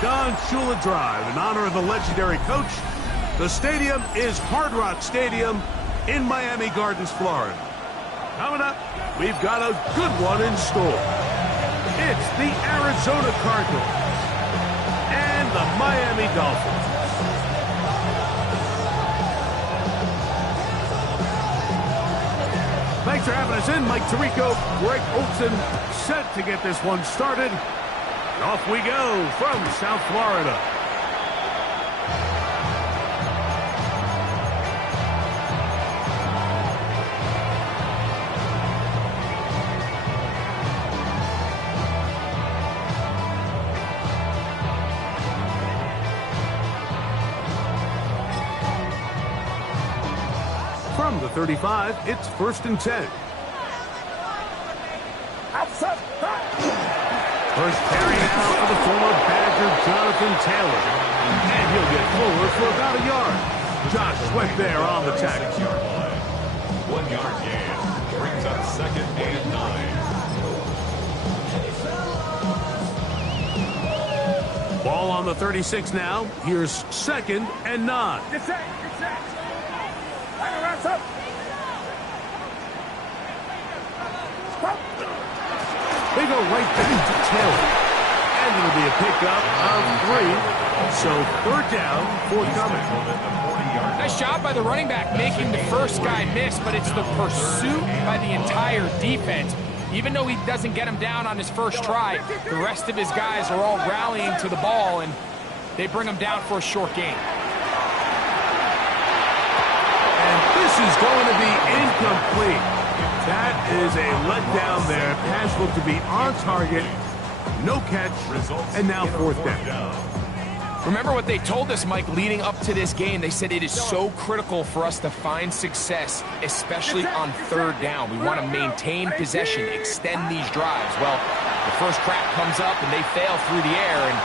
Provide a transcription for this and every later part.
Don Shula Drive in honor of the legendary coach. The stadium is Hard Rock Stadium in Miami Gardens, Florida. Coming up, we've got a good one in store. It's the Arizona Cardinals and the Miami Dolphins. Thanks for having us in. Mike Tirico, Greg Olson, set to get this one started. And off we go from South Florida. From the 35, it's 1st and 10. First carry now for the former Badger, Jonathan Taylor. And he'll get forward for about a yard. Josh Sweat there on the tackle. 1 yard gain. Brings up 2nd and 9. Ball on the 36 now. Here's 2nd and 9. Get set. Up. They go right back to Taylor. And it'll be a pickup of 3. So 3rd down, forthcoming. Nice job by the running back making the first guy miss, but it's the pursuit by the entire defense. Even though he doesn't get him down on his first try, the rest of his guys are all rallying to the ball, and they bring him down for a short gain. This is going to be incomplete. That is a letdown there. Pass looked to be on target. No catch. And now 4th down. Remember what they told us, Mike, leading up to this game. They said it is so critical for us to find success, especially on 3rd down. We want to maintain possession, extend these drives. Well, the first crack comes up and they fail through the air, and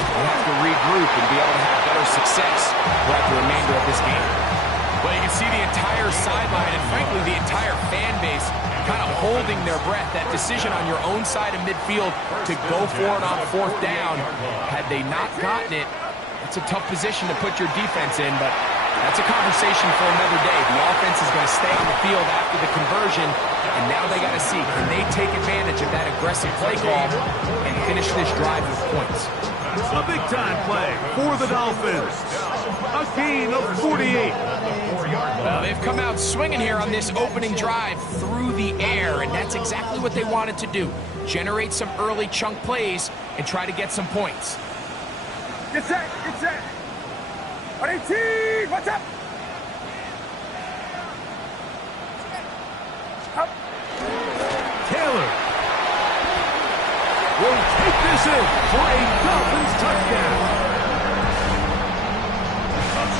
they have to regroup and be able to have better success throughout the remainder of this game. Well, you can see the entire sideline and, frankly, the entire fan base kind of holding their breath. That decision on your own side of midfield to go for it on 4th down, had they not gotten it, it's a tough position to put your defense in, but that's a conversation for another day. The offense is going to stay on the field after the conversion, and now they got to see, can they take advantage of that aggressive play call and finish this drive with points? A big-time play for the Dolphins. A gain of 48. Well, they've come out swinging here on this opening drive through the air, and that's exactly what they wanted to do. Generate some early chunk plays and try to get some points. Get set. 118, what's up? Taylor will take this in for a Dolphins touchdown.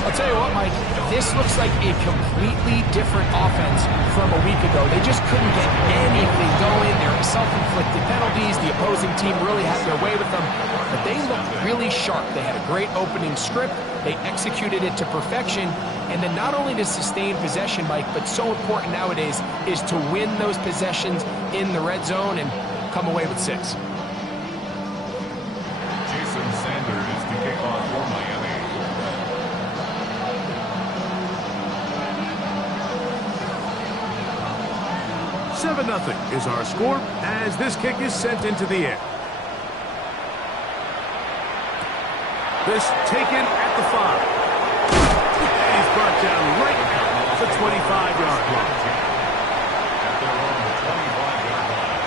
I'll tell you what, Mike, this looks like a completely different offense from a week ago. They just couldn't get anything going. There were self-inflicted penalties. The opposing team really had their way with them, but they looked really sharp. They had a great opening script. They executed it to perfection. And then not only to sustain possession, Mike, but so important nowadays is to win those possessions in the red zone and come away with 6. Jason Sanders to kick off for Miami. 7-0 is our score as this kick is sent into the air. This taken at the 5. And he's brought down right at the 25-yard line. At their own 25-yard line.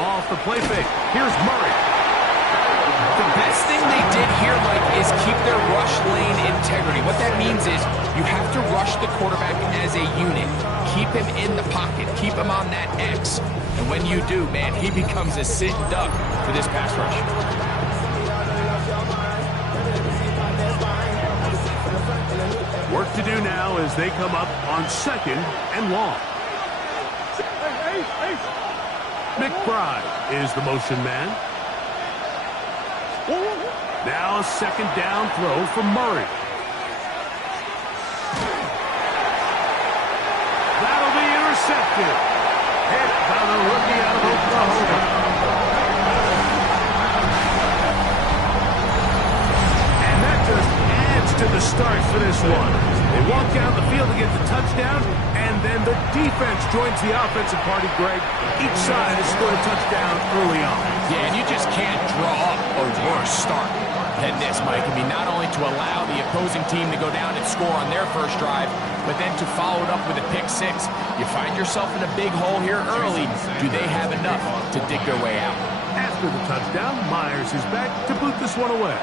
Off the play fake. Here's Murray. The best thing they did here, Mike, is keep their rush lane integrity. What that means is you have to rush the quarterback as a unit. Keep him in the pocket. Keep him on that X. And when you do, man, he becomes a sitting duck for this pass rush. Work to do now as they come up on 2nd and long. McBride is the motion man. Now a second down throw from Murray. That'll be intercepted. Hit by the rookie out of Oklahoma. And that just adds to the start for this one. They walk down the field to get the touchdown, and then the defense joins the offensive party, Greg. Each side has scored a touchdown early on. Yeah, and you just can't draw up a worse start than this, Mike. I mean, not only to allow the opposing team to go down and score on their first drive, but then to follow it up with a pick six. You find yourself in a big hole here early. Do they have enough to dig their way out? After the touchdown, Myers is back to boot this one away.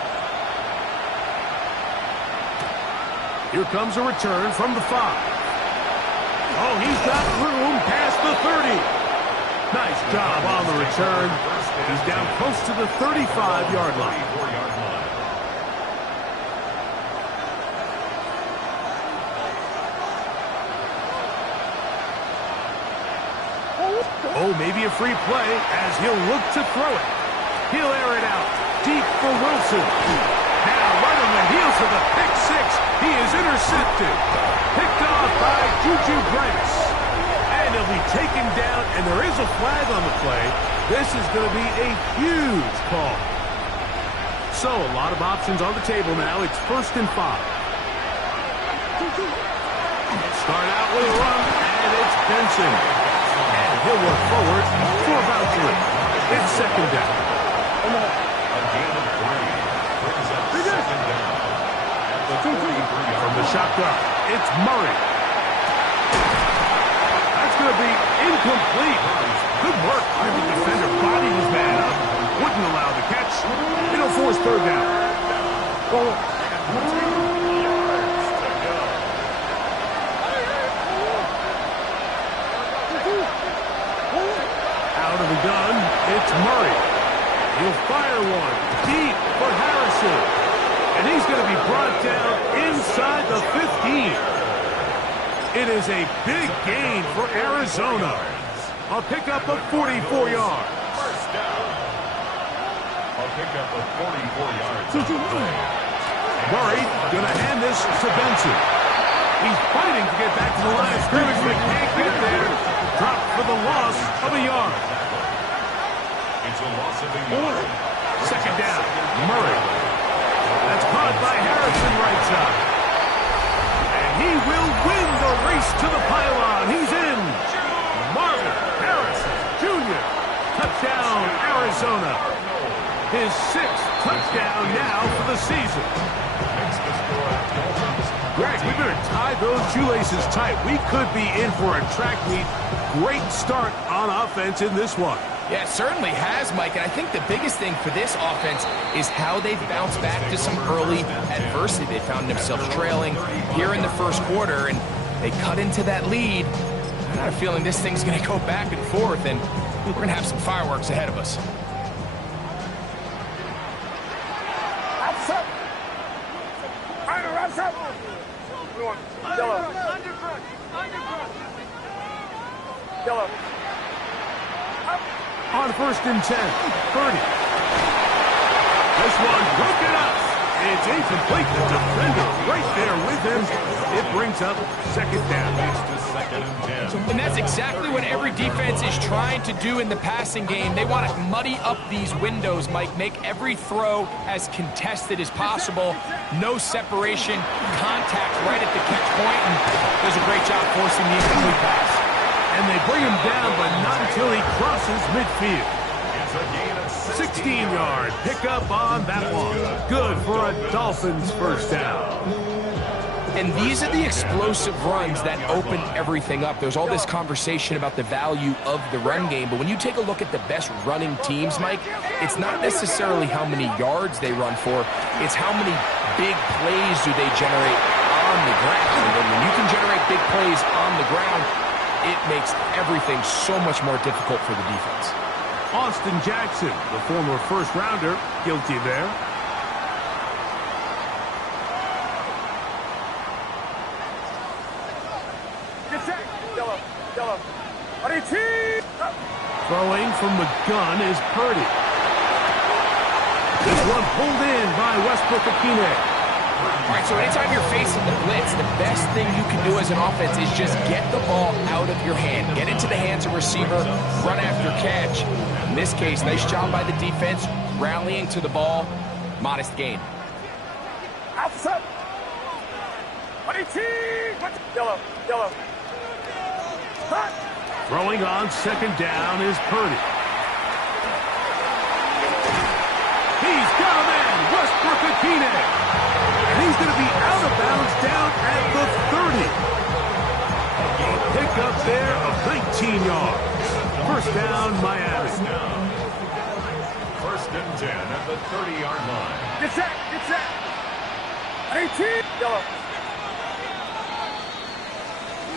Here comes a return from the 5. Oh, he's got room past the 30. Nice job on the return. He's down close to the 35-yard line. Oh, maybe a free play as he'll look to throw it. He'll air it out deep for Wilson. Now right on the heels of the pick six, he is intercepted. Picked off by Juju Brents. And he'll be taken down, and there is a flag on the play. This is going to be a huge call. So a lot of options on the table now. It's 1st and 5. Start out with a run, and it's Benson. And he'll work forward for about 3. It's 2nd down. A gain of 3. Brings up 2nd down. At the 43-yard From the shotgun, it's Murray. That's going to be incomplete. Good work by the defender. Body was man up. Wouldn't allow the catch. It'll force 3rd down. Out of the gun, it's Murray. He'll fire one deep for Harrison. And he's going to be brought down inside the 15. It is a big gain for Arizona. A pickup of 44 yards. First down. A pickup of 44 yards. Murray going to hand this to Benson. He's fighting to get back to the line of scrimmage, but can't get there. Dropped for the loss of a yard. It's a loss of a yard. 2nd down, Murray. That's caught by Harrison right side. And he will win the race to the pylon. He's in. Marvin Harrison Jr. Touchdown, Arizona. His 6th touchdown now for the season. Greg, we better tie those shoelaces tight. We could be in for a track meet. Great start on offense in this one. Yeah, it certainly has, Mike, and I think the biggest thing for this offense is how they've bounced back to some early adversity. They found themselves trailing here in the first quarter, and they cut into that lead. I got a feeling this thing's going to go back and forth, and we're going to have some fireworks ahead of us. Yellow. On 1st and 10, 30. This one broken up. It's incomplete. The defender right there with him. It brings up 2nd down. It's 2nd and 10. And that's exactly what every defense is trying to do in the passing game. They want to muddy up these windows, Mike, make every throw as contested as possible. No separation, contact right at the catch point, and does a great job forcing the incomplete pass. And they bring him down, but not until he crosses midfield. It's a gain of 16-yard pickup on that one. Good for a Dolphins first down. And these are the explosive runs that open everything up. There's all this conversation about the value of the run game, but when you take a look at the best running teams, Mike, it's not necessarily how many yards they run for, it's how many big plays do they generate on the ground. And when you can generate big plays on the ground, it makes everything so much more difficult for the defense. Austin Jackson, the former first-rounder, guilty there. Get set. Yellow. Yellow. Throwing from the gun is Purdy. This one pulled in by Westbrook-Ikhine. All right, so anytime you're facing the blitz, the best thing you can do as an offense is just get the ball out of your hand. Get into the hands of receiver, run after catch. In this case, nice job by the defense, rallying to the ball, modest gain. Outside. Yellow, yellow. Hot. Throwing on second down is Purdy. He's got a man, Westbrook-Ikhine. And he's going to be out of bounds down at the 30. A pickup there of 19 yards. First down, Miami. First and 10 at the 30-yard line. Get set, get set. 18. Yellow.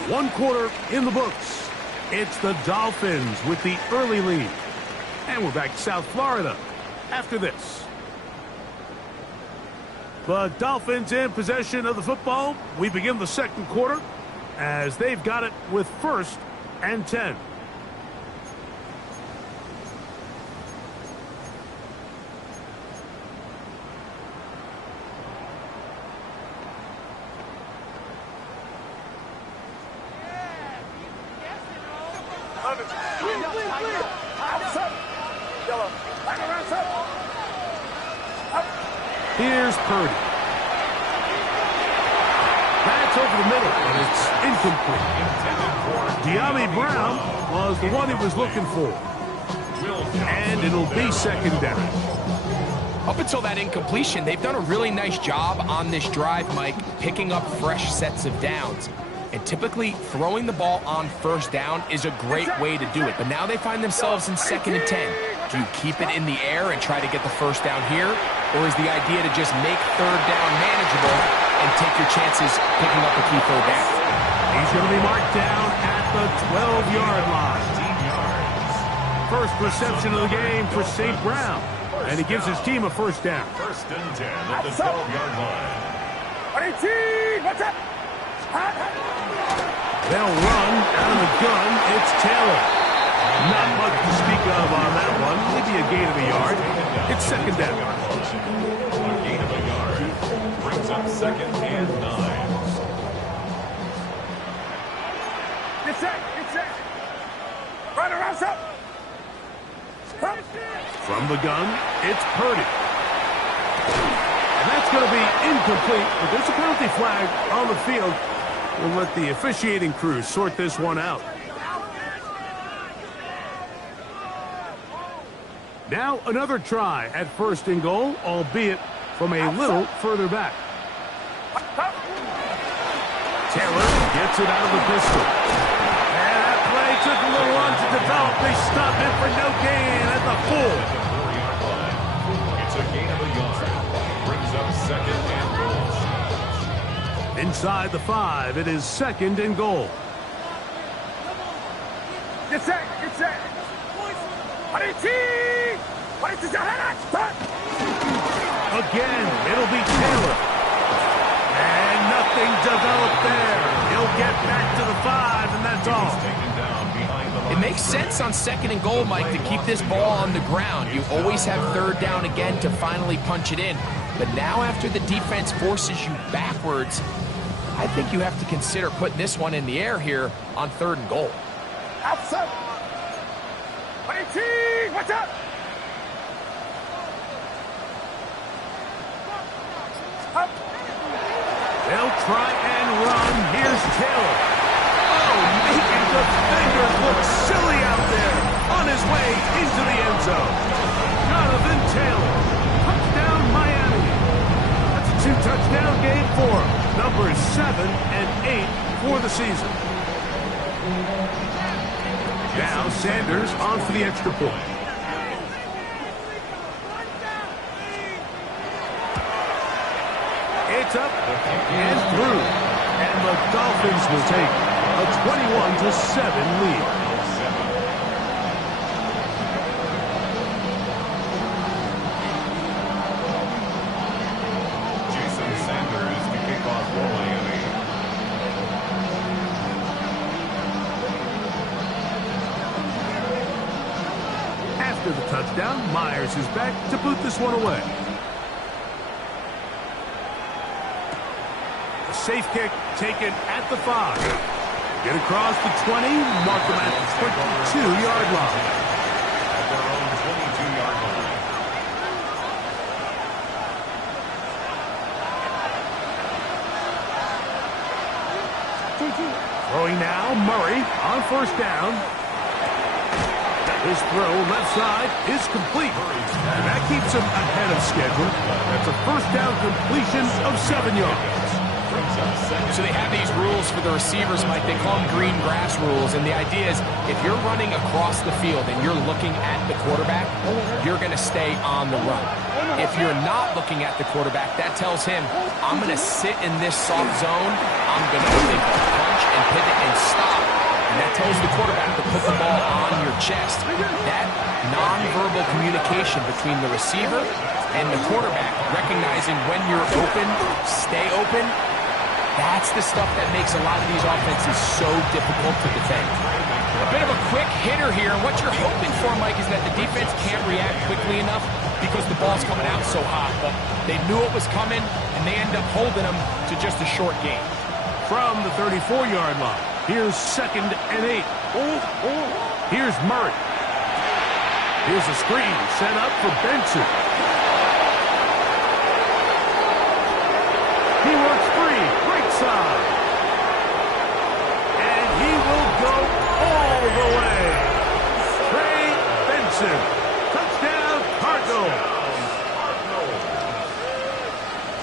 1 quarter in the books. It's the Dolphins with the early lead. And we're back to South Florida after this. The Dolphins in possession of the football. We begin the second quarter as they've got it with first and 10. Here's Purdy. That's over the middle, but it's incomplete. De'Ami Brown was the one he was looking for. And it'll be second down. Up until that incompletion, they've done a really nice job on this drive, Mike, picking up fresh sets of downs. And typically, throwing the ball on first down is a great way to do it. But now they find themselves in second and 10. Do you keep it in the air and try to get the first down here? Or is the idea to just make third down manageable and take your chances picking up a key third down? He's going to be marked down at the 12-yard line. First reception of the game for St. Brown. And he gives his team a first down. First and 10 at the 12-yard line. 18. What's up? They'll run out of the gun. It's Taylor. Not much to speak of on that one. Maybe a gain of a yard. It's second down. A gain of a yard brings up second and 9. Get set, get set. Right around, up. From the gun, it's Purdy. And that's going to be incomplete, but there's a penalty flag on the field. We'll let the officiating crew sort this one out. Now another try at first and goal, albeit from a little further back. Taylor gets it out of the pistol. And that play took a little long to develop. They stop it for no gain at the full. It's a gain of a yard. Brings up second and goal. Inside the 5, it is second and goal. Get set, get set. 18. Again, it'll be Taylor. And nothing developed there. He'll get back to the 5, and that's all. It makes sense on second and goal, Mike, to keep this ball on the ground. You always have third down again to finally punch it in. But now after the defense forces you backwards, I think you have to consider putting this one in the air here on third and goal. Outside. 18. What's up? They'll try and run. Here's Taylor. Oh, making defenders look silly out there. On his way into the end zone. Jonathan Taylor. Touchdown, Miami. That's a 2-touchdown game for him. Numbers 7 and 8 for the season. Now Sanders on for the extra point. It's up and through. And the Dolphins will take a 21-7 lead. Jason Sanders to kick off for Miami. After the touchdown, Myers is back to boot this one away. A safe kick taken at the 5. Get across the 20, mark them at the 22-yard line. At their own 22-yard line. Throwing now, Murray on first down. His throw left side is complete. And that keeps him ahead of schedule. That's a first down completion of 7 yards. So they have these rules for the receivers, Mike. They call them green grass rules. And the idea is if you're running across the field and you're looking at the quarterback, you're going to stay on the run. If you're not looking at the quarterback, that tells him, I'm going to sit in this soft zone. I'm going to think punch and pivot and stop. And that tells the quarterback to put the ball on your chest. That nonverbal communication between the receiver and the quarterback, recognizing when you're open, stay open, that's the stuff that makes a lot of these offenses so difficult to defend. A bit of a quick hitter here, and what you're hoping for, Mike, is that the defense can't react quickly enough because the ball's coming out so hot. But they knew it was coming, and they end up holding them to just a short gain. From the 34-yard line, here's 2nd and 8. Here's Murray. Here's a screen set up for Benson. He works free, right side. And he will go all the way. Trey Benson. Touchdown, Cardinals.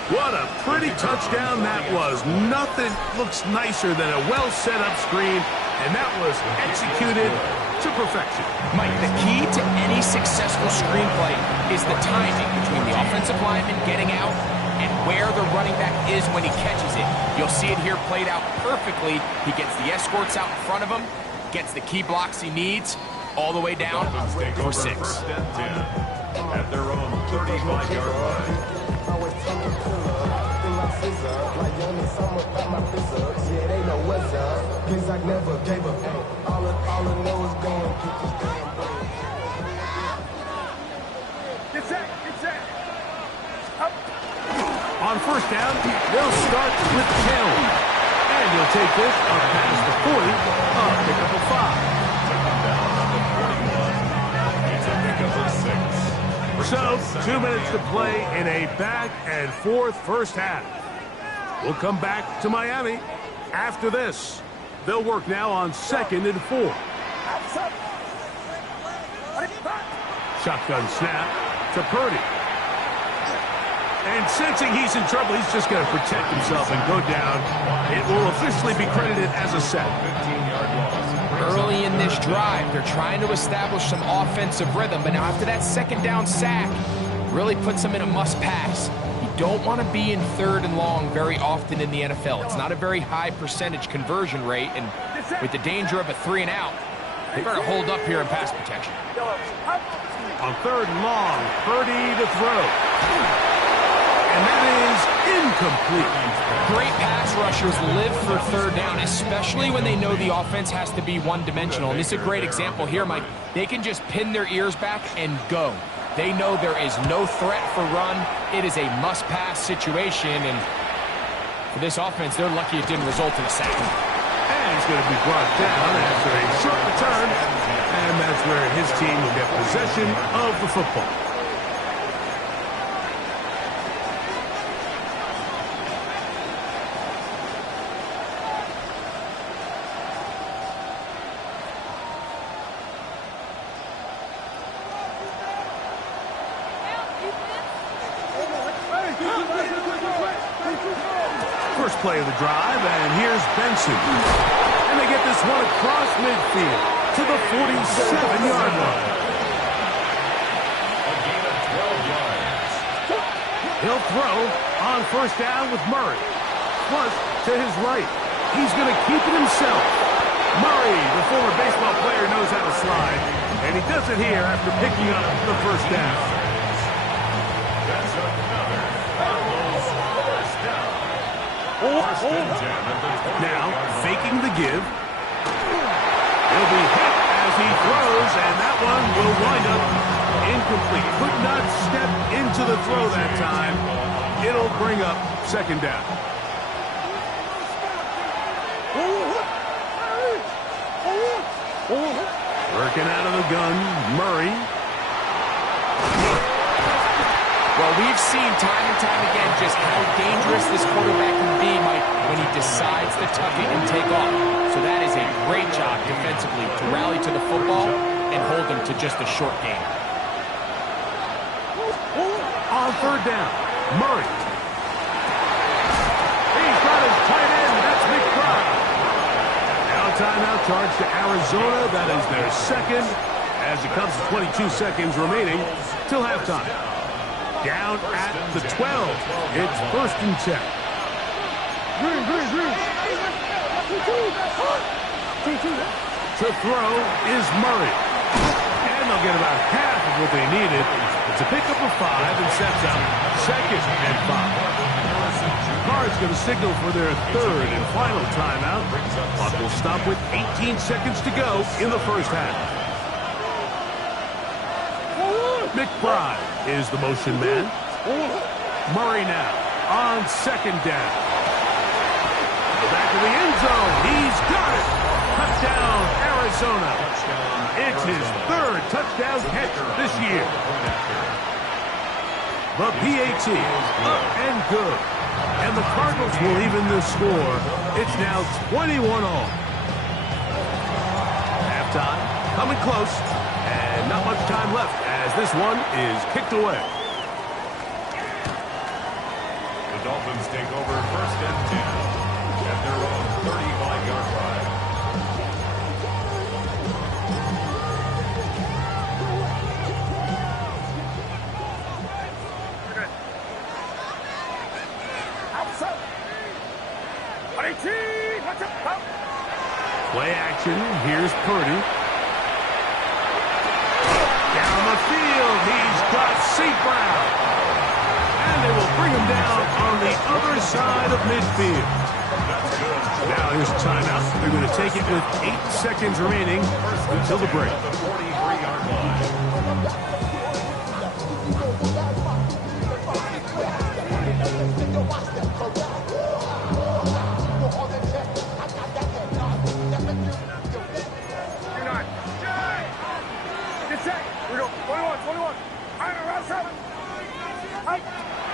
What a pretty touchdown that was. Nothing looks nicer than a well-set-up screen, and that was executed to perfection. Mike, the key to any successful screenplay is the timing between the offensive lineman getting out and where the running back is when he catches it. You'll see it here played out perfectly. He gets the escorts out in front of him, gets the key blocks he needs, all the way down for 6. At their own 35-yard line. On first down, they'll start with Taylor. And he'll take this up past the 40, pick up a 5. It's a pickup of 6. So, 2 minutes to play in a back-and-forth first half. We'll come back to Miami after this. They'll work now on 2nd and 4. Shotgun snap to Purdy. And sensing he's in trouble, he's just going to protect himself and go down. It will officially be credited as a sack. 15-yard loss. Early in this drive, they're trying to establish some offensive rhythm, but now after that 2nd down sack, really puts them in a must-pass. You don't want to be in 3rd and long very often in the NFL. It's not a very high percentage conversion rate, and with the danger of a 3 and out, they better hold up here in pass protection. On 3rd and long, Purdy to throw. And that is incomplete. Great pass rushers live for 3rd down, especially when they know the offense has to be one-dimensional. And this is a great example here, Mike. They can just pin their ears back and go. They know there is no threat for run. It is a must-pass situation, and for this offense, they're lucky it didn't result in a sack. And he's going to be brought down after a short return, and that's where his team will get possession of the football. First play of the drive, and here's Benson. And they get this one across midfield to the 47-yard line. A gain of 12 yards. He'll throw on first down with Murray. Plus, to his right, he's going to keep it himself. Murray, the former baseball player, knows how to slide, and he does it here after picking up the first down. That's another almost first down. First and 10 at the 28-yard Now, line. faking the give. He'll be hit as he throws, and that one will wind up incomplete. Could not step into the throw that time. It'll bring up second down. Working out of the gun, Murray. Well, we've seen time and time again just how dangerous this quarterback can be, Mike, when he decides to tuck it and take off. So that is a great job defensively to rally to the football and hold him to just a short game. On third down, Murray. He's got his tight end. That's McBride. Now timeout charge to Arizona. That is their second as it comes to 22 seconds remaining till halftime. Down at the 12. It's first and 10. To throw is Murray. And they'll get about half of what they needed. It's a pickup of 5 and sets up second and 5. Cards going to signal for their third and final timeout. Clock will stop with 18 seconds to go in the first half. McBride is the motion man. Murray now on second down. Back to the end zone. He's got it. Touchdown, Arizona. It's his third touchdown catch this year. The PAT up and good. And the Cardinals will even the score. It's now 21-all. Halftime coming close. And not much time left as this one is kicked away. The Dolphins take over first and 10 at their own 35-yard line. Play action. Here's Purdy. Down the field, he's got St. Brown. And they will bring him down on the other side of midfield. Now here's a timeout. They're going to take it with 8 seconds remaining until the break. The 43-yard line.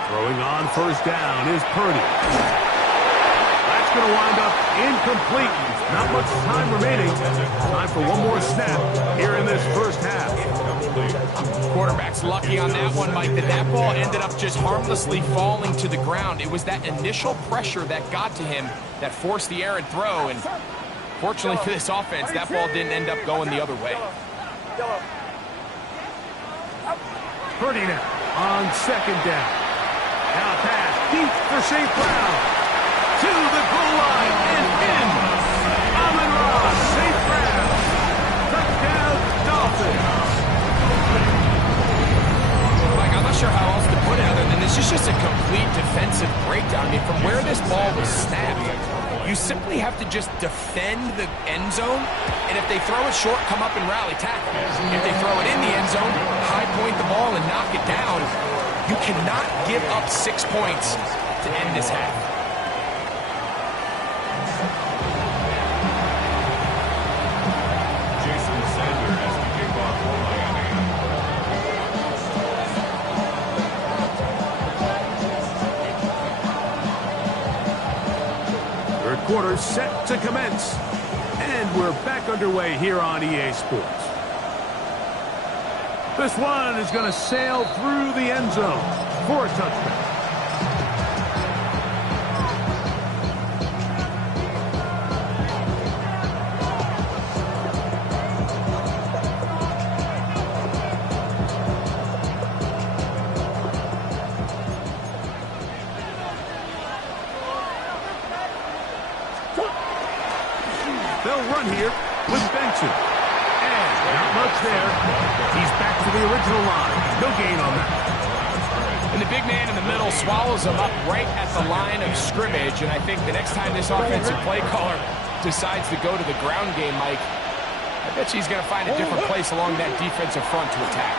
Throwing on first down is Purdy. That's going to wind up incomplete. Not much time remaining. Time for one more snap here in this first half. Quarterback's lucky on that one, Mike, that ball ended up just harmlessly falling to the ground. It was that initial pressure that got to him that forced the errant throw, and fortunately for this offense, that ball didn't end up going the other way. Purdy now on second down. Now pass deep for St. Brown. To the goal line and in. Amon-Ra, St. Brown. Touchdown, Dolphins. Mike, I'm not sure how else to put it other than this is just a complete defensive breakdown. I mean, from where this ball was snapped, you simply have to just defend the end zone, and if they throw it short, come up and rally tackle. If they throw it in the end zone, high point the ball and knock it down. You cannot give up 6 points to end this half. Jason Sander has the kickoff for Miami. Third quarter set to commence. And we're back underway here on EA Sports. This one is going to sail through the end zone for a touchdown. They'll run here with Benson. And not much there. He's back to the original line. No gain on that. And the big man in the middle swallows him up right at the line of scrimmage. And I think the next time this offensive play caller decides to go to the ground game, Mike, I bet she's going to find a different place along that defensive front to attack.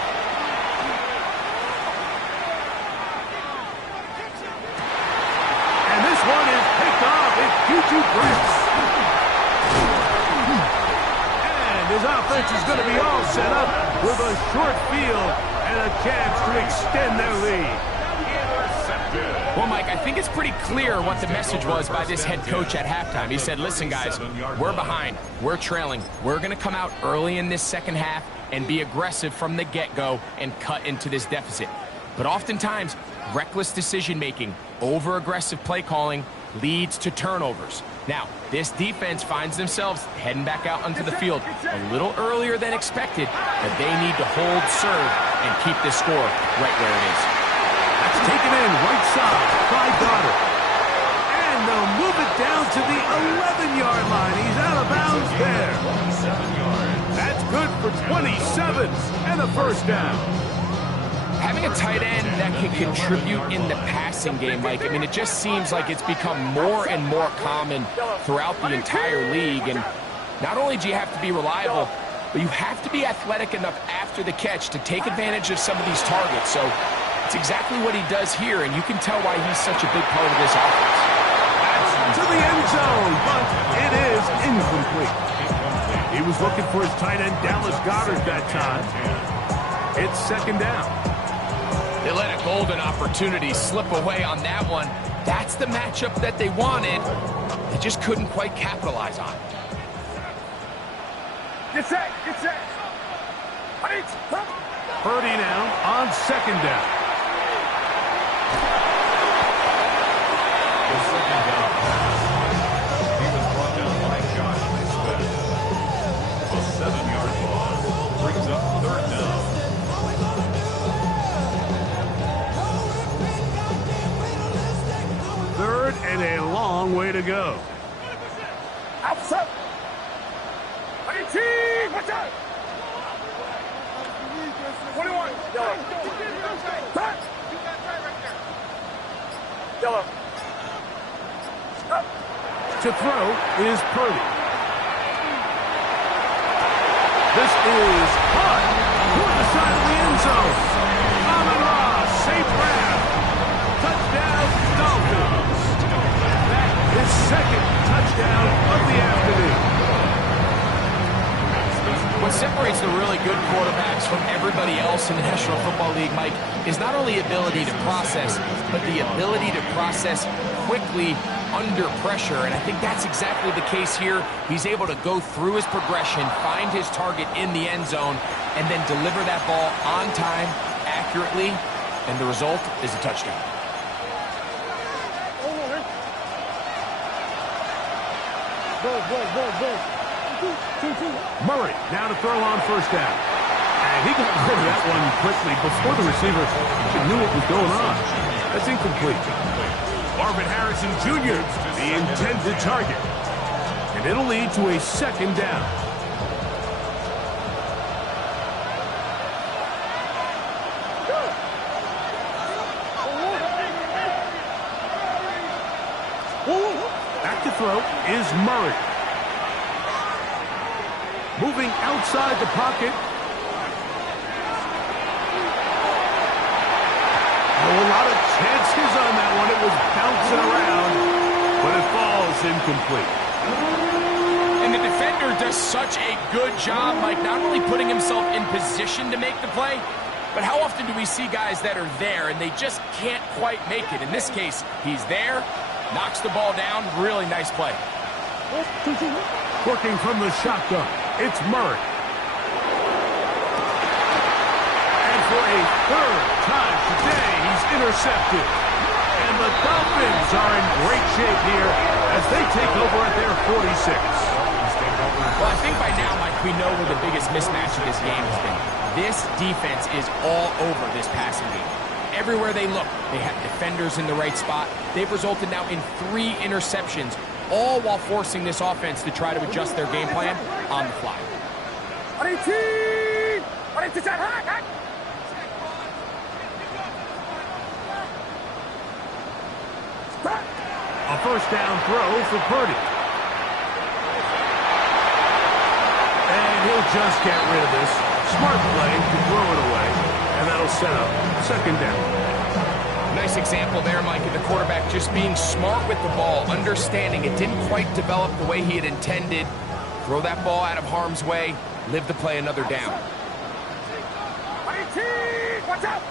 Rips. And his offense is going to be all set up with a short field and a chance to extend their lead. Well, Mike, I think it's pretty clear what the message was by this head coach at halftime. He said, listen, guys, we're behind. We're trailing. We're going to come out early in this second half and be aggressive from the get-go and cut into this deficit. But oftentimes, reckless decision-making, over-aggressive play calling leads to turnovers. Now, this defense finds themselves heading back out onto the field a little earlier than expected, but they need to hold serve and keep this score right where it is. That's taken in right side by Goddard. And they'll move it down to the 11-yard line. He's out of bounds there. That's good for 27 and a first down. Having a tight end that can contribute in the passing game, Mike, I mean, it just seems like it's become more and more common throughout the entire league. And not only do you have to be reliable, but you have to be athletic enough after the catch to take advantage of some of these targets. So it's exactly what he does here, and you can tell why he's such a big part of this offense. That's to the end zone, but it is incomplete. He was looking for his tight end, Dallas Goedert, that time. It's second down. They let a golden opportunity slip away on that one. That's the matchup that they wanted. They just couldn't quite capitalize on it. Get set, get set. Purdy now on second down. The second down pass. He was brought down by Josh Smith. A 7-yard loss brings up third down. Third and a long way to go. Outside. 18, watch out. 21, yellow. Back. Yellow. Up. To throw is Purdy. This is hot toward the side of the end zone. Amon-Ra, safe grab. Touchdown, Dolphins. That is second touchdown of the afternoon. What separates the really good quarterbacks from everybody else in the National Football League, Mike, is not only ability to process, but the ability to process quickly under pressure. And I think that's exactly the case here. He's able to go through his progression, find his target in the end zone, and then deliver that ball on time, accurately, and the result is a touchdown. Murray now to throw on first down. And he got rid of that one quickly before the receiver even knew what was going on. That's incomplete. Marvin Harrison Jr., the intended target. And it'll lead to a second down. Back to throw is Murray. Moving outside the pocket. Oh, a lot of chances on that one. It was bouncing around, but it falls incomplete. And the defender does such a good job, Mike, not only putting himself in position to make the play, but how often do we see guys that are there and they just can't quite make it? In this case, he's there, knocks the ball down, really nice play. Working from the shotgun, it's Murray. And for a third time today, he's intercepted. And the Dolphins are in great shape here as they take over at their 46. Well, I think by now, Mike, we know where the biggest mismatch of this game has been. This defense is all over this passing game. Everywhere they look, they have defenders in the right spot. They've resulted now in 3 interceptions, all while forcing this offense to try to adjust their game plan on the fly. A first down throw for Purdy. And he'll just get rid of this. Smart play to throw it away. And that'll set up second down. Nice example there, Mike, of the quarterback just being smart with the ball, understanding it didn't quite develop the way he had intended. Throw that ball out of harm's way, live to play another down. Watch out!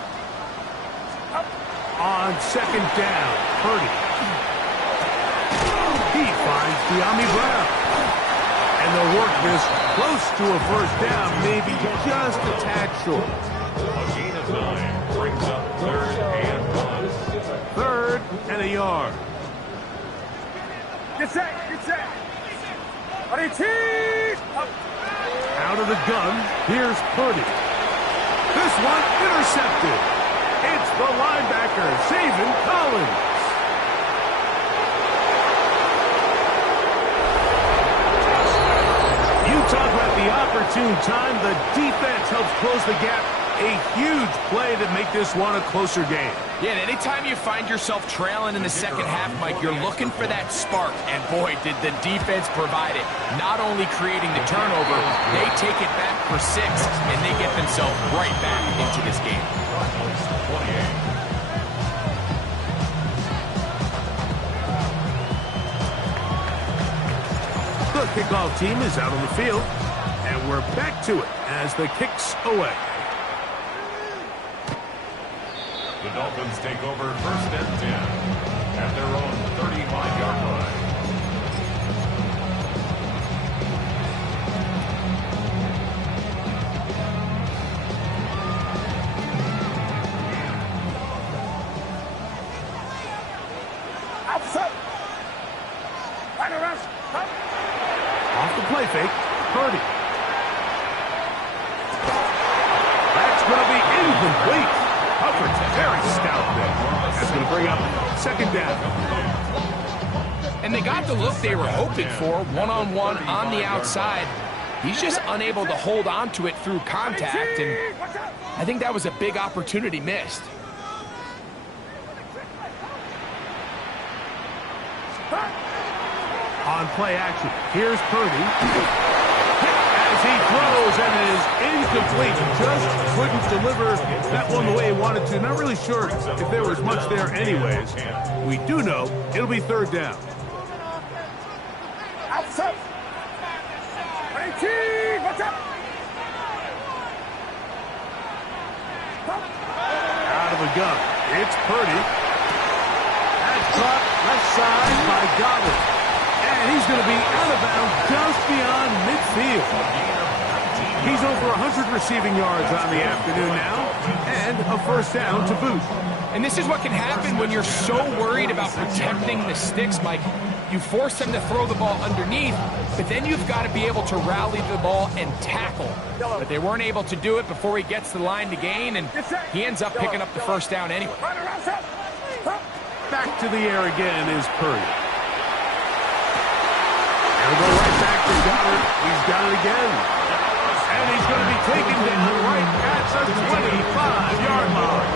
On second down, Purdy. He finds De'Ami Brown. And they'll work this close to a first down, maybe just a tad short. A gain of 9 brings up 3rd and 1. 3rd and a yard. Get set! Out of the gun, here's Purdy. This one intercepted. It's the linebacker, Zaven Collins. You talk about the opportune time. The defense helps close the gap. A huge play to make this one a closer game. Yeah, and anytime you find yourself trailing in the second half, Mike, you're looking for that spark. And boy, did the defense provide it. Not only creating the turnover, they take it back for 6, and they get themselves right back into this game. 28. The kickoff team is out on the field, and we're back to it as the kick's away. The Dolphins take over 1st and 10 at their own 35-yard line. Off the play fake, Purdy. That's going to be incomplete. Hubbard's very stout there. That's going to bring up 2nd down. And they got the look they were hoping for, one-on-one on the outside. He's just unable to hold on to it through contact, and I think that was a big opportunity missed. On play action, here's Purdy. As he throws, and it is incomplete. Just couldn't deliver that one the way he wanted to. Not really sure if there was much there anyways. We do know it'll be 3rd down. Out of the gun, it's Purdy. That's caught left side by Goddard. And he's going to be out of bounds just beyond midfield. He's over 100 receiving yards on the afternoon now, and a 1st down to boot. And this is what can happen when you're so worried about protecting the sticks, Mike. You force them to throw the ball underneath, but then you've got to be able to rally the ball and tackle. But they weren't able to do it before he gets to the line to gain, and he ends up picking up the 1st down anyway. Back to the air again is Purdy. He'll go right back to Goddard. He's got it again. And he's going to be taken down right at the 25-yard line.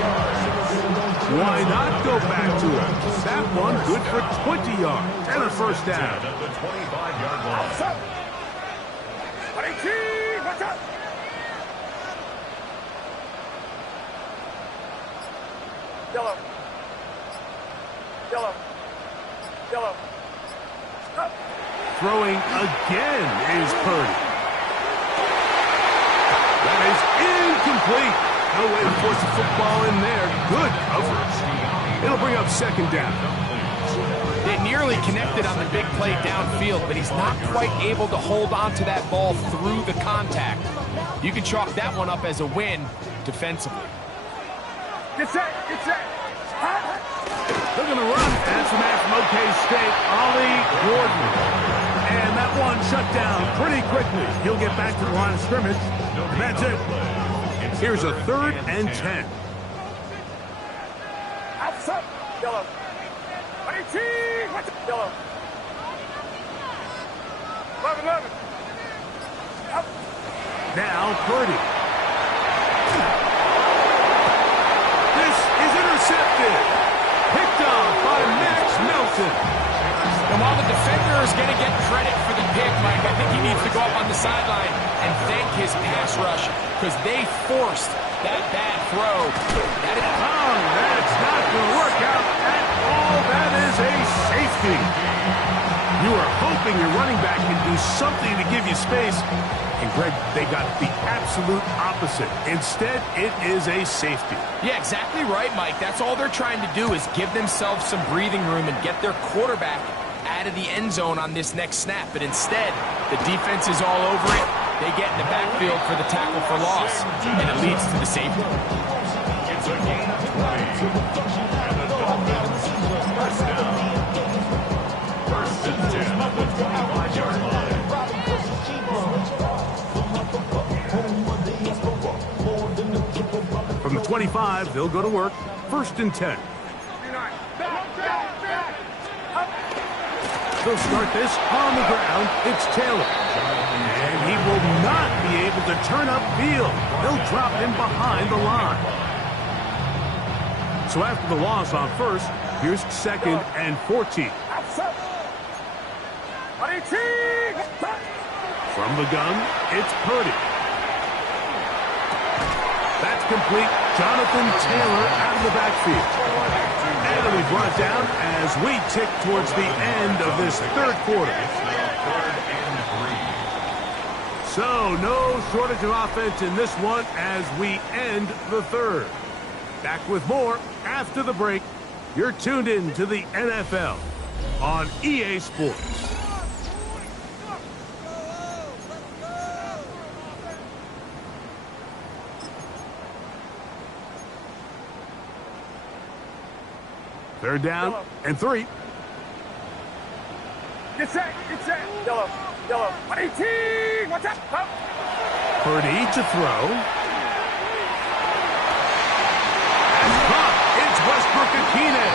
Why not go back to him? That one good for 20 yards and a 1st down. At the 25-yard line. Yellow. Throwing again is Purdy. That is incomplete. No way to force the football in there. Good coverage. It'll bring up 2nd down. They nearly connected on the big play downfield, but he's not quite able to hold on to that ball through the contact. You can chalk that one up as a win defensively. Get set. They're going to run. That's the man from OK State, Ollie Gordon. And that one shut down pretty quickly. He'll get back to the line of scrimmage. And that's it. Here's a 3rd and 10. Outside. Yellow. Yellow. 11. Now Purdy. This is intercepted. Picked off by Max Melton. And while the defender is going to get credit for the pick, Mike, I think he needs to go up on the sideline and thank his pass rush because they forced that bad throw. That's not going to work. hoping your running back can do something to give you space. And, Greg, they got the absolute opposite. Instead, it is a safety. Yeah, exactly right, Mike. That's all they're trying to do is give themselves some breathing room and get their quarterback out of the end zone on this next snap. But instead, the defense is all over it. They get in the backfield for the tackle for loss, and it leads to the safety. It's a gain of 20. And the Dolphins first down. First and 10 at the 25-yard line. From the 25, they'll go to work. First and 10. They'll start this on the ground. It's Taylor. And he will not be able to turn upfield. They'll drop him behind the line. So after the loss on first, here's second and 14. From the gun, it's Purdy. That's complete. Jonathan Taylor out of the backfield. And it'll be brought down as we tick towards the end of this third quarter. So no shortage of offense in this one as we end the third. Back with more after the break. You're tuned in to the NFL on EA Sports. Third down and 3. Get set. Yellow. 18. Watch out. Up. Purdy to throw. And caught. It's Westbrook and Keenan.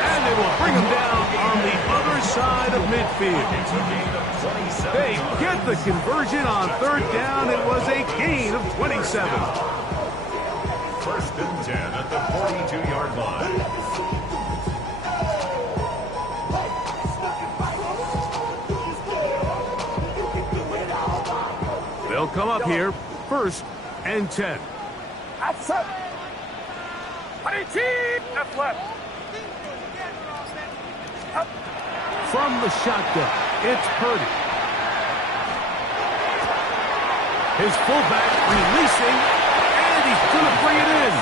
And they will bring him down on the other side of midfield. They get the conversion on third down. It was a gain of 27. First and 10 at the 42-yard line. They'll come up here, first and 10. Outside. 18. Left. Up. From the shotgun, it's Purdy. His fullback releasing, and he's going to bring it in.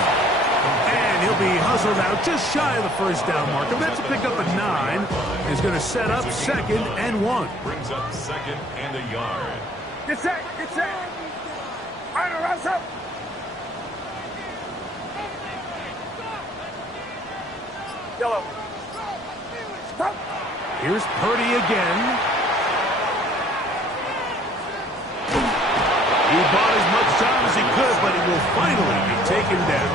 And he'll be hustled out just shy of the first down marker. That's a pickup at 9. He's going to set up second and 1. Brings up second and a yard. Get set. Right around up. Yellow. Stop. Here's Purdy again. He bought as much time as he could, but he will finally be taken down.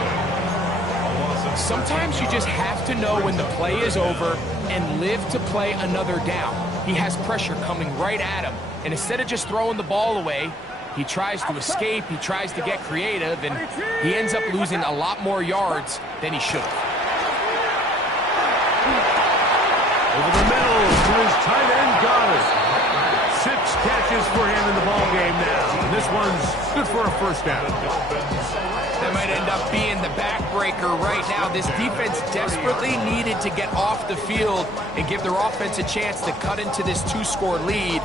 Sometimes you just have to know when the play is over and live to play another down. He has pressure coming right at him, and instead of just throwing the ball away, he tries to escape, he tries to get creative, and he ends up losing a lot more yards than he should have. Over the middle to his tight end, Goddard. 6 catches for him in the ball game now. And this one's good for a first down. That might end up being the backbreaker right now. This defense desperately needed to get off the field and give their offense a chance to cut into this 2-score lead.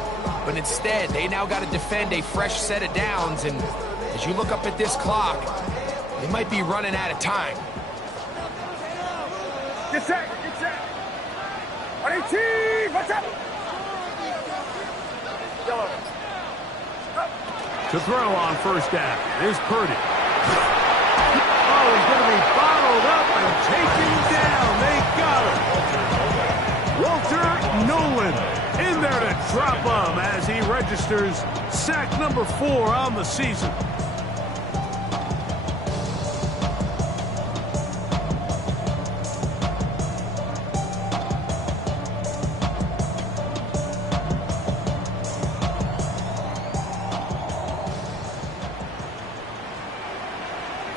But instead, they now got to defend a fresh set of downs. And as you look up at this clock, they might be running out of time. Get set. 18. Watch out. Yellow. To throw on first down is Purdy. Oh, he's going to be bottled up and taken down. They got him. Walter Nolan in there to drop him as he registers sack number 4 on the season.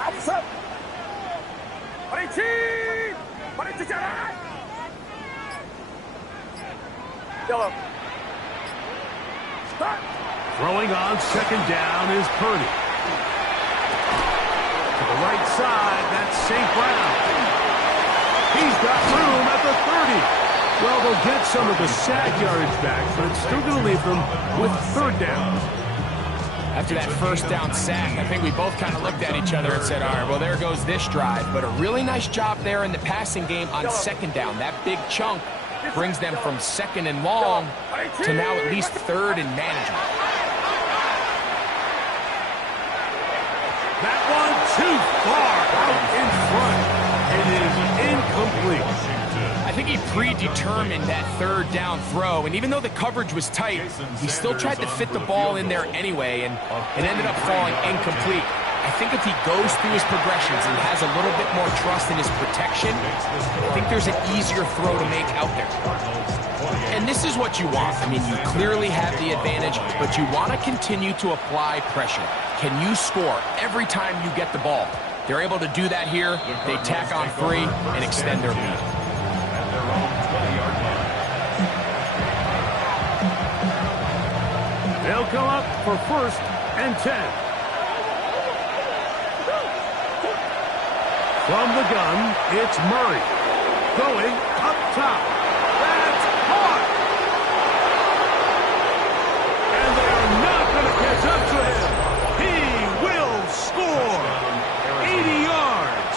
Outside. 18. Yellow. Start. Throwing on second down is Purdy. To the right side, that's St. Brown. He's got room at the 30. Well, they'll get some of the sack yardage back, but it's still going to leave them with third down. After that first down sack, I think we both kind of looked at each other and said, all right, well, there goes this drive. But a really nice job there in the passing game on second down. That big chunk brings them from second and long to now at least third and manageable. That one too far out in front. It is incomplete. I think he predetermined that third down throw, and even though the coverage was tight, he still tried to fit the ball in there anyway, and it ended up falling incomplete. I think if he goes through his progressions and has a little bit more trust in his protection, I think there's an easier throw to make out there. And this is what you want. I mean, you clearly have the advantage, but you want to continue to apply pressure. Can you score every time you get the ball? They're able to do that here. They tack on 3 and extend their lead. They'll come up for first and 10. From the gun, it's Murray. Going up top. That's caught! And they are not going to catch up to him. He will score. 80 yards.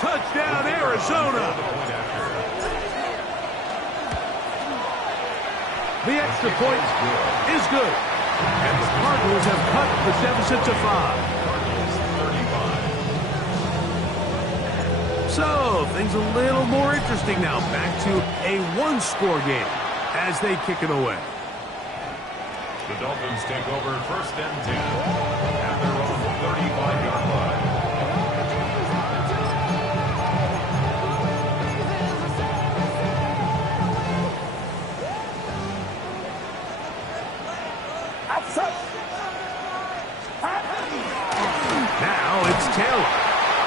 Touchdown, Arizona. The extra point is good. And the Cardinals have cut the deficit to 5. So, things a little more interesting now. Back to a one-score game as they kick it away. The Dolphins take over first and 10 at their own 35-yard line. Now it's Taylor.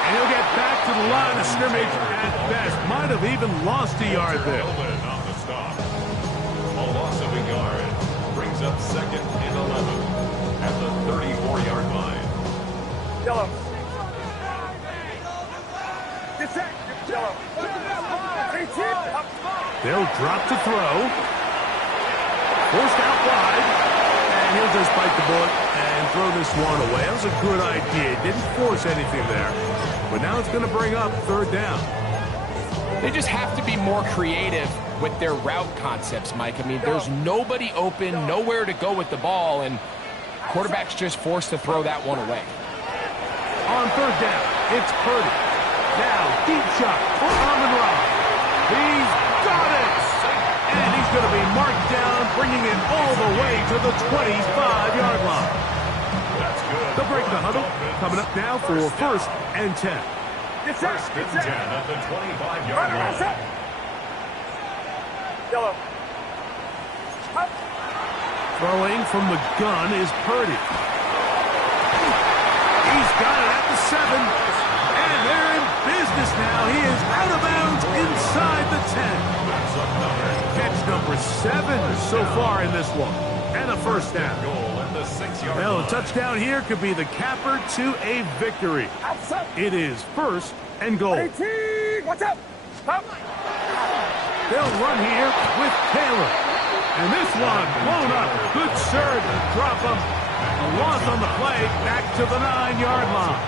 And he'll get back to the line of scrimmage at best. Might have even lost a yard there. On the stop. A loss of a yard brings up second and 11 at the 34-yard line. Yellow. Get set. Yellow. 18. They'll drop to throw. Forced out wide. And he'll just bite the bullet and throw this one away. That was a good idea. Didn't force anything there. But now it's going to bring up third down. They just have to be more creative with their route concepts, Mike. I mean, there's nobody open, nowhere to go with the ball, and quarterback's just forced to throw that one away. On third down, it's Purdy. Now, deep shot for Amon-Ra. He's got it! And he's going to be marked down, bringing it all the way to the 25-yard line. That's good. They'll break the huddle. Coming up now for first and 10. First and 10 at the 25-yard line. Yellow. Throwing from the gun is Purdy. He's got it at the 7. And they're in business now. He is out of bounds inside the 10. Catch number 7 so far in this one. And a first down. Goal at the 6-yard Well, line. a touchdown here could be the capper to a victory. It is first and goal. 18. Watch out. Up. They'll run here with Taylor. And this one blown up. Good surge. Drop him. A loss on the play. Back to the 9-yard line.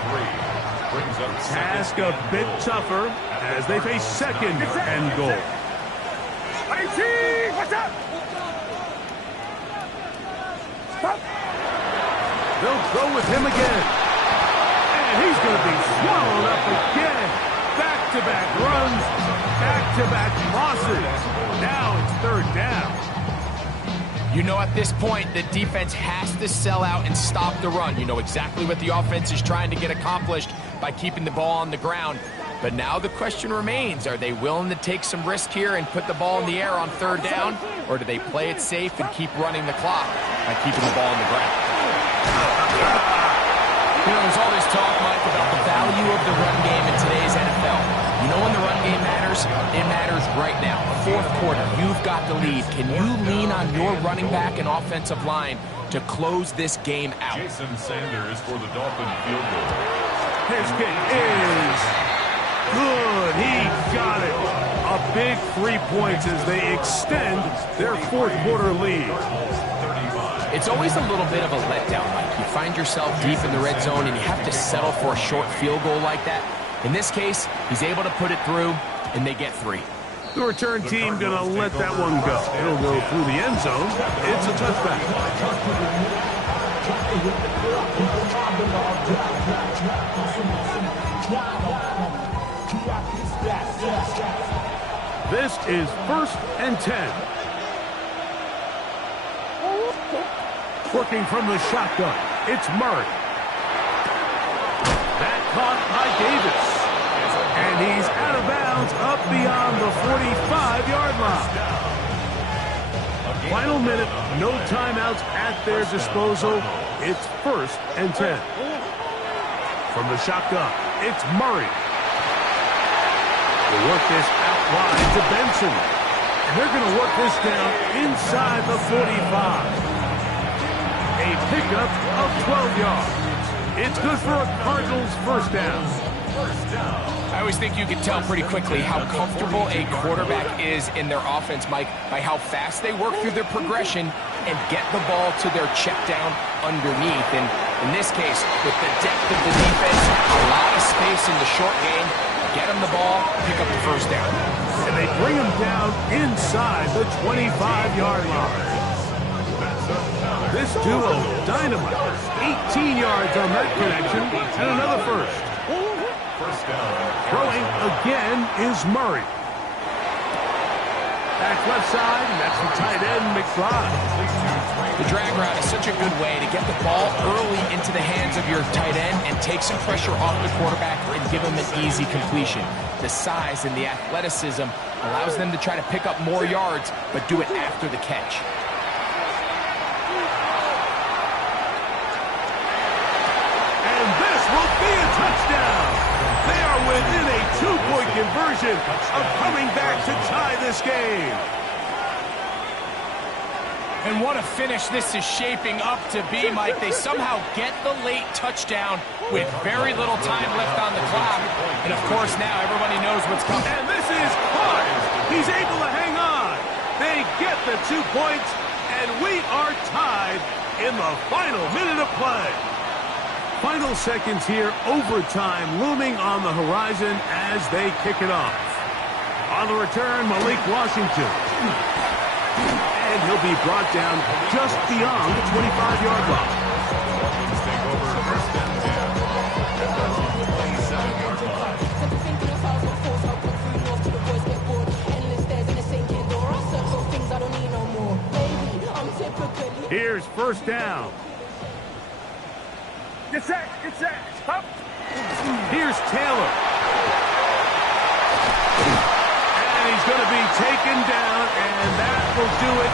Brings up Task a bit tougher as they face second and goal. 18. Watch out. Stop. They'll go with him again. And he's going to be swallowed up again. Back-to-back runs. Back-to-back losses. Now it's third down. You know, at this point, the defense has to sell out and stop the run. You know exactly what the offense is trying to get accomplished by keeping the ball on the ground. But now the question remains, are they willing to take some risk here and put the ball in the air on third down? Or do they play it safe and keep running the clock by keeping the ball on the ground? You know, there's all this talk, Mike, about the value of the run game in today's NFL. You know when the run game matters? It matters right now. Fourth quarter, you've got the lead. Can you lean on your running back and offensive line to close this game out? Jason Sanders for the Dolphin field goal. His kick is good. He got it. A big 3 points as they extend their fourth quarter lead. It's always a little bit of a letdown, Mike. You find yourself deep in the red zone and you have to settle for a short field goal like that. In this case, he's able to put it through, and they get 3. The return team going to let that one go. It'll go through the end zone. It's a touchback. This is 1st and 10. Working from the shotgun, it's Murray. That caught by Davis. And he's out of bounds up beyond the 45-yard line. Final minute, no timeouts at their disposal. It's 1st and 10. From the shotgun, it's Murray. They work this out wide to Benson. And they're going to work this down inside the 45. A pickup of 12 yards. It's good for a Cardinals first down. I always think you can tell pretty quickly how comfortable a quarterback is in their offense, Mike, by how fast they work through their progression and get the ball to their check down underneath. And in this case, with the depth of the defense, a lot of space in the short game, get them the ball, pick up the first down. And they bring him down inside the 25-yard line. This duo, dynamite. 18 yards on that connection, and another first. Throwing again is Murray. Back left side, and that's the tight end, McBride. The drag route is such a good way to get the ball early into the hands of your tight end and take some pressure off the quarterback and give him an easy completion. The size and the athleticism allows them to try to pick up more yards, but do it after the catch. Will be a touchdown. They are within a 2-point conversion of coming back to tie this game. And what a finish this is shaping up to be, Mike. They somehow get the late touchdown with very little time left on the clock. And, of course, now everybody knows what's coming. And this is caught. He's able to hang on. They get the 2 points, and we are tied in the final minute of play. Final seconds here, overtime looming on the horizon as they kick it off. On the return, Malik Washington. And he'll be brought down just beyond the 25-yard line. Take over 1st and 10. Here's 1st down. Get set, up. Here's Taylor. And he's going to be taken down, and that will do it.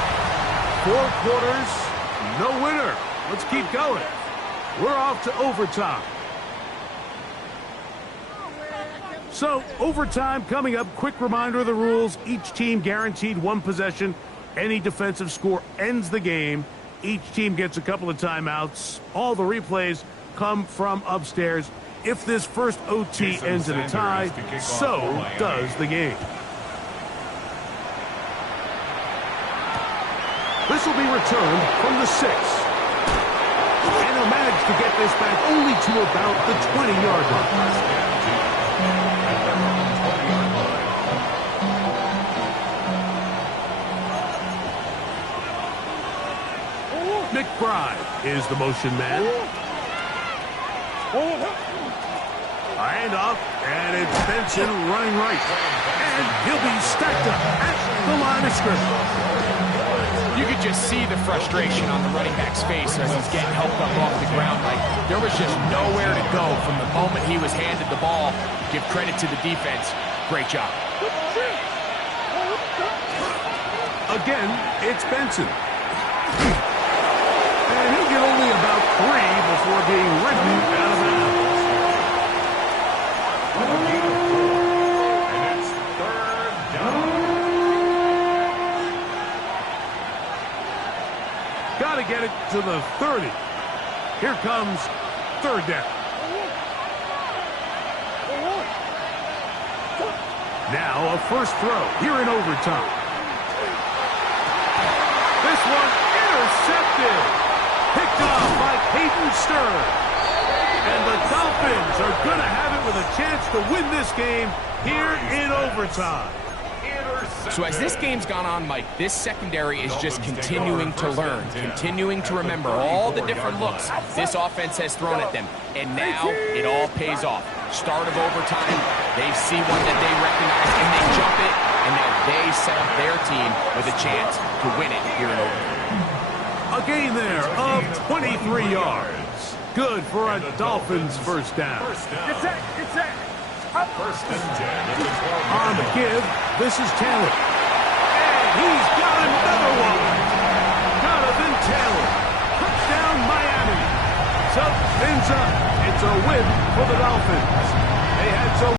4 quarters, no winner. Let's keep going. We're off to overtime. So, overtime coming up. Quick reminder of the rules. Each team guaranteed 1 possession. Any defensive score ends the game. Each team gets a couple of timeouts. All the replays come from upstairs. If this first OT ends in a tie, so does the game. This will be returned from the 6. And he'll manage to get this back only to about the 20-yard line. McBride is the motion man. A handoff, and it's Benson running right. And he'll be stacked up at the line of scrimmage. You could just see the frustration on the running back's face as he's getting helped up off the ground. Like, there was just nowhere to go from the moment he was handed the ball. Give credit to the defense. Great job. Again, it's Benson. And he'll get only about 3 before being ridden out of bounds. And it's 3rd down. Got to get it to the 30. Here comes 3rd down. Now a first throw here in overtime. This one intercepted. Picked off by Peyton Stern. And the Dolphins are going to have it with a chance to win this game here in overtime. So as this game's gone on, Mike, this secondary is just continuing to learn, continuing to remember all the different looks this offense has thrown at them. And now it all pays off. Start of overtime, they see one that they recognize and they jump it, and now they set up their team with a chance to win it here in overtime. A gain there of 23 yards. Good for a Dolphins first down. Get set. Get set. First and 10. On the give, this is Taylor. And he's got another one. Jonathan Taylor. Touchdown Miami. So ends up, it's a win for the Dolphins. They had so